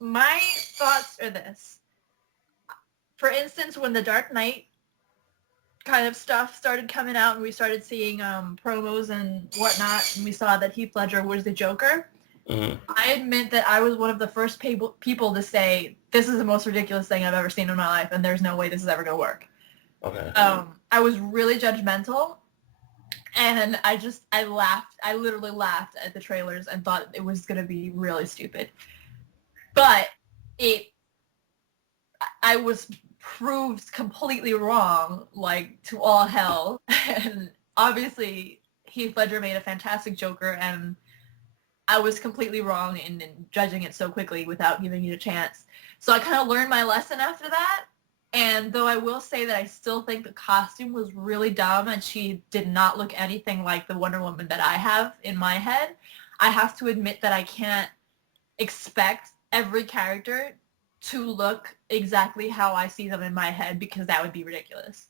my thoughts are this. For instance, when the Dark Knight kind of stuff started coming out and we started seeing promos and whatnot, and we saw that Heath Ledger was the Joker, I admit that I was one of the first people to say, this is the most ridiculous thing I've ever seen in my life, and there's no way this is ever going to work. Okay. I was really judgmental, and I laughed. I literally laughed at the trailers and thought it was going to be really stupid. But I was proved completely wrong, like, to all hell. And obviously, Heath Ledger made a fantastic Joker, and I was completely wrong in judging it so quickly without giving it a chance. So I kind of learned my lesson after that. And though I will say that I still think the costume was really dumb and she did not look anything like the Wonder Woman that I have in my head, I have to admit that I can't expect every character to look exactly how I see them in my head, because that would be ridiculous.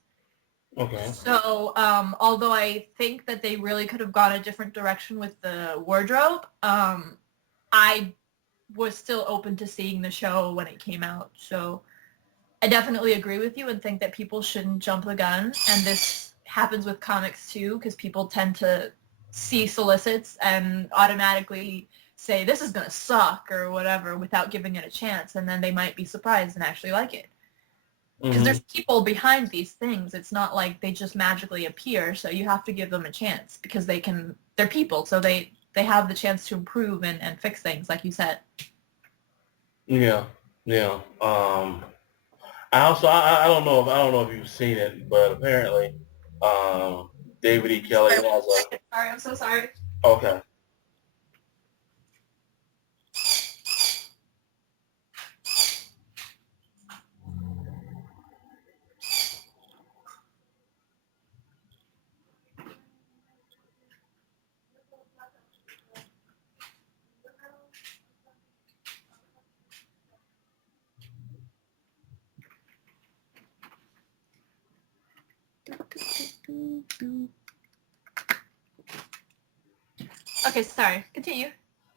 Okay. So, although I think that they really could have gone a different direction with the wardrobe, I was still open to seeing the show when it came out. So I definitely agree with you and think that people shouldn't jump the gun. And this happens with comics too, because people tend to see solicits and automatically say, this is going to suck or whatever, without giving it a chance. And then they might be surprised and actually like it. Because there's people behind these things. It's not like they just magically appear, so you have to give them a chance, because they're people, so they have the chance to improve and fix things, like you said. Yeah. Yeah. I don't know if you've seen it, but apparently, David E. Kelly has a. Sorry, I'm so sorry. Okay. Okay, sorry. Continue.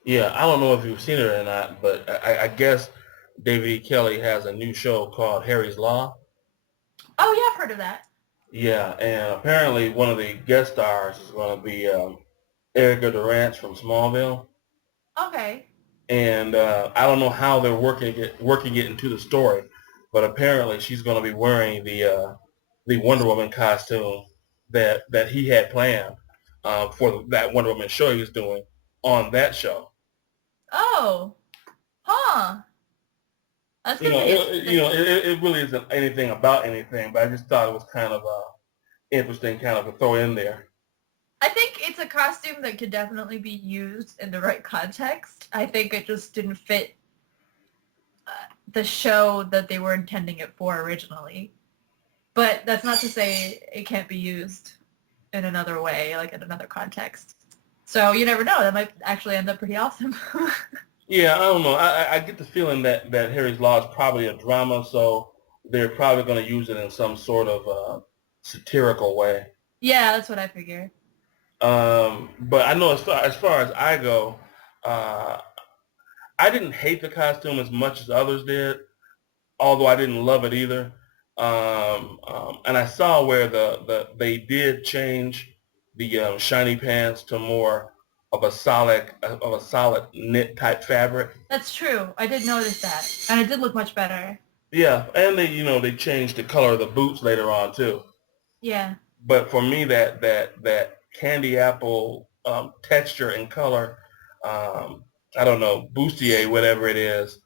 Yeah, I don't know if you've seen it or not, but I guess David E. Kelly has a new show called Harry's Law. Oh, yeah, I've heard of that. Yeah, and apparently one of the guest stars is going to be Erica Durant from Smallville. Okay. And I don't know how they're working it into the story, but apparently she's going to be wearing the Wonder Woman costume that he had planned for that Wonder Woman show he was doing on that show. Oh. Huh. That's You going know, to be interesting. it really isn't anything about anything, but I just thought it was kind of interesting, kind of to throw in there. I think it's a costume that could definitely be used in the right context. I think it just didn't fit the show that they were intending it for originally. But that's not to say it can't be used in another way, like in another context. So you never know. That might actually end up pretty awesome. Yeah, I don't know. I get the feeling that Harry's Law is probably a drama, so they're probably going to use it in some sort of satirical way. Yeah, that's what I figure. But I know as far as I go, uh, I didn't hate the costume as much as others did, although I didn't love it either. And I saw where they did change the shiny pants to more of a solid knit type fabric. That's true. I did notice that. And it did look much better. Yeah, and they changed the color of the boots later on too. Yeah. But for me, that candy apple texture and color, I don't know, bustier, whatever it is,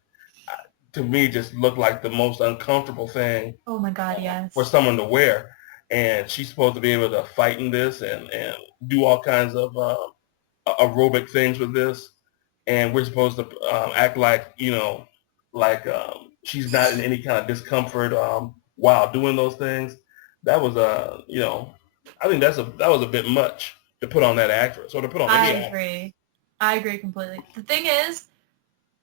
to me just looked like the most uncomfortable thing Oh my god, for yes. someone to wear. And she's supposed to be able to fight in this and do all kinds of aerobic things with this. And we're supposed to act like, like she's not in any kind of discomfort while doing those things. That was I think that was a bit much to put on that actress or to put on I any actor. agree. I agree completely. The thing is,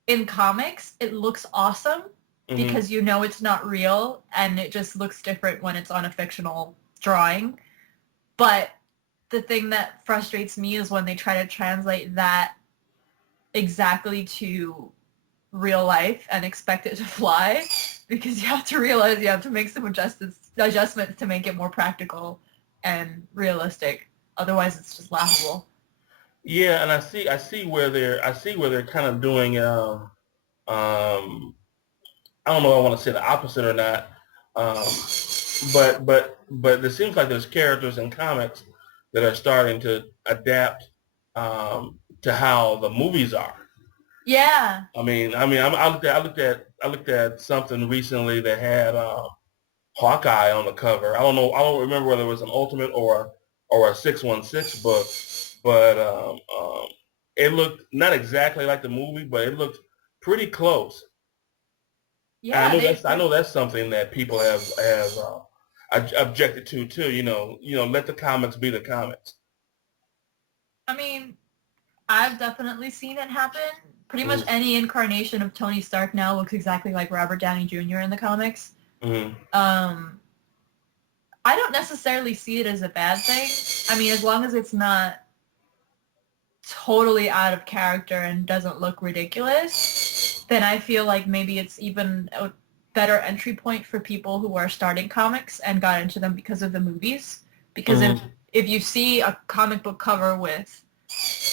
in comics, it looks awesome Hmm. because you know it's not real and it just looks different when it's on a fictional drawing. But the thing that frustrates me is when they try to translate that exactly to real life and expect it to fly, because you have to realize you have to make some adjustments to make it more practical and realistic. Otherwise, it's just laughable. Yeah, and I see where they're kind of doing I don't know if I want to say the opposite or not, um, but it seems like there's characters in comics that are starting to adapt to how the movies are. Yeah. I looked at something recently that had Hawkeye on the cover. I don't know. I don't remember whether it was an Ultimate or a 616 book, but it looked not exactly like the movie, but it looked pretty close. And Yeah, I know that's something that people have objected to too. Let the comics be the comics. I mean, I've definitely seen it happen. Pretty much Mm-hmm. any incarnation of Tony Stark now looks exactly like Robert Downey Jr. in the comics. Mm-hmm. I don't necessarily see it as a bad thing. I mean, as long as it's not totally out of character and doesn't look ridiculous, then I feel like maybe it's even a better entry point for people who are starting comics and got into them because of the movies. Because if you see a comic book cover with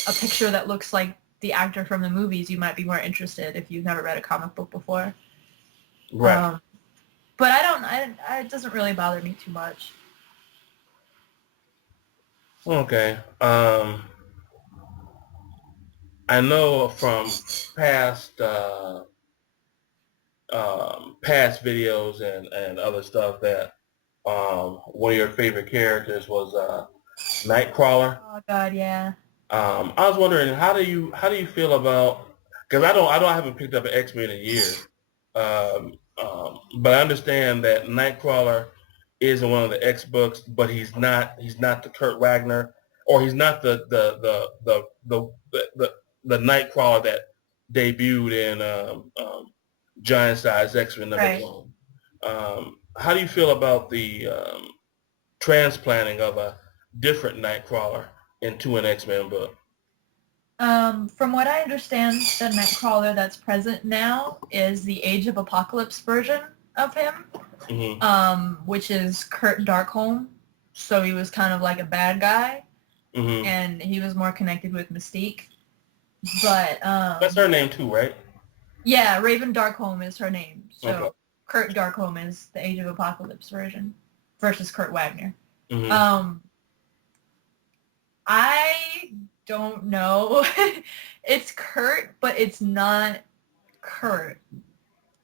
a picture that looks like the actor from the movies, you might be more interested if you've never read a comic book before. Right. But it doesn't really bother me too much. Okay. I know from past past videos and other stuff that one of your favorite characters was Nightcrawler. Oh God, yeah. I was wondering how do you feel about, because I haven't picked up an X-Men in years, but I understand that Nightcrawler is in one of the X books, but he's not the Kurt Wagner, or he's not the Nightcrawler that debuted in Giant Size X-Men number Right. one. How do you feel about the transplanting of a different Nightcrawler into an X-Men book? From what I understand, the Nightcrawler that's present now is the Age of Apocalypse version of him, Mm-hmm. which is Kurt Darkholm. So he was kind of like a bad guy, Mm-hmm. and he was more connected with Mystique. But That's her name too, right? yeah, Raven Darkholm is her name. So Okay. Kurt Darkholm is the Age of Apocalypse version versus Kurt Wagner. Mm-hmm. I don't know. It's Kurt, but it's not Kurt.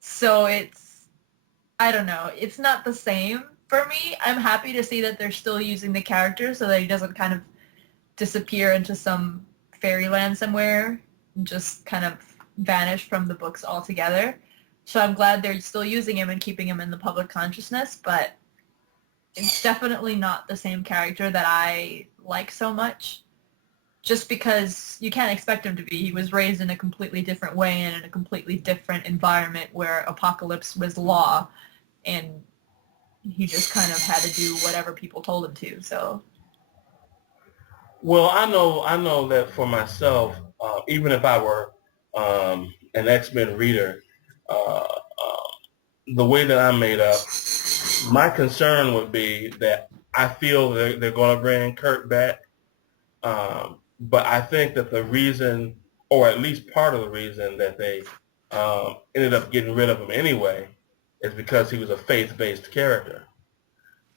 So I don't know. It's not the same for me. I'm happy to see that they're still using the character so that he doesn't kind of disappear into some fairyland somewhere and just kind of vanish from the books altogether. So I'm glad they're still using him and keeping him in the public consciousness, but it's definitely not the same character that I like so much. Just because you can't expect him to be. He was raised in a completely different way and in a completely different environment where apocalypse was law, and he just kind of had to do whatever people told him to. So Well, I know that for myself, even if I were an X-Men reader, the way that I'm made up, my concern would be that I feel they're going to bring Kurt back, but I think that the reason, or at least part of the reason that they ended up getting rid of him anyway, is because he was a faith-based character.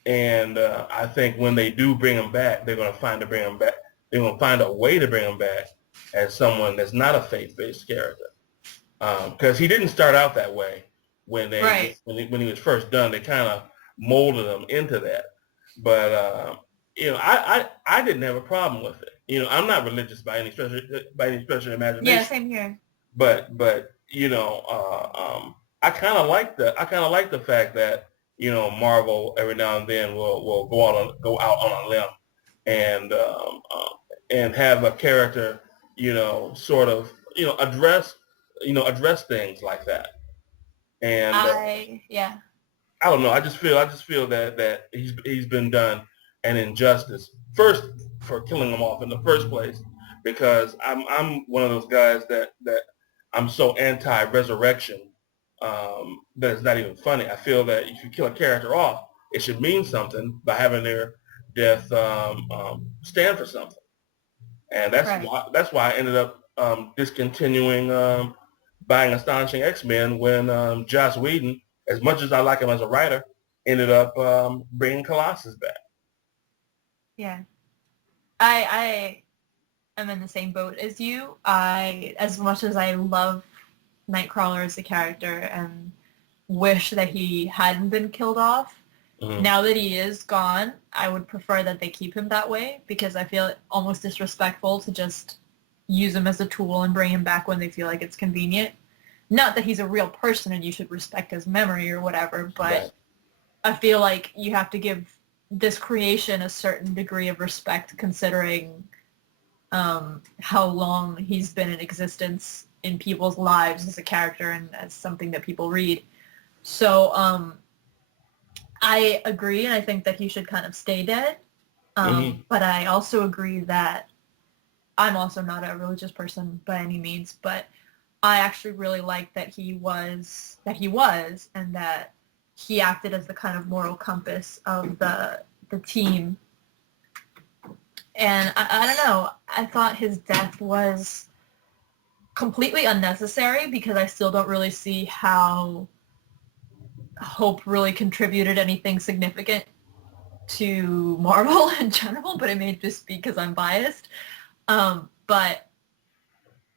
And I think when they do bring him back, they're going to find to bring him back. They're going to find a way to bring him back as someone that's not a faith-based character, because he didn't start out that way right. when he was first done. They kind of molded him into that. But I didn't have a problem with it. I'm not religious by any stretch of the imagination. Yeah, same here. But I kind of like the fact that Marvel every now and then will go out on a limb and have a character sort of address things like that. And Yeah. I don't know. I just feel that he's been done an injustice first for killing him off in the first place, because I'm one of those guys that I'm so anti-resurrection that it's not even funny. I feel that if you kill a character off, it should mean something by having their death stand for something. And Right. that's why I ended up discontinuing buying Astonishing X-Men when Joss Whedon, as much as I like him as a writer, ended up bringing Colossus back. Yeah. I am in the same boat as you. As much as I love Nightcrawler as a character and wish that he hadn't been killed off, Mm-hmm. now that he is gone, I would prefer that they keep him that way because I feel it almost disrespectful to just use him as a tool and bring him back when they feel like it's convenient. Not that he's a real person and you should respect his memory or whatever, but Right. I feel like you have to give this creation a certain degree of respect considering how long he's been in existence in people's lives as a character and as something that people read. So I agree, and I think that he should kind of stay dead. Mm-hmm. But I also agree that I'm also not a religious person by any means, but I actually really like that he was, and that he acted as the kind of moral compass of the team. And I don't know, I thought his death was completely unnecessary because I still don't really see how Hope really contributed anything significant to Marvel in general, but it may just be because I'm biased. But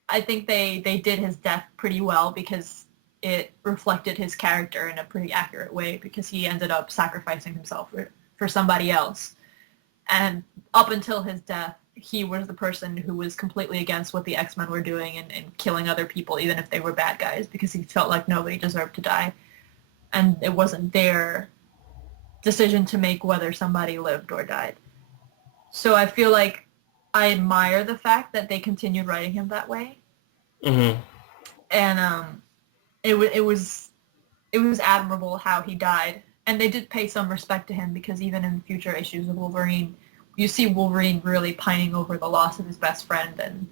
I think they did his death pretty well because it reflected his character in a pretty accurate way because he ended up sacrificing himself for somebody else. And up until his death, he was the person who was completely against what the X-Men were doing and killing other people, even if they were bad guys, because he felt like nobody deserved to die. And it wasn't their decision to make whether somebody lived or died. So I feel like I admire the fact that they continued writing him that way. Mm-hmm. And it was admirable how he died. And they did pay some respect to him because even in future issues of Wolverine, you see Wolverine really pining over the loss of his best friend and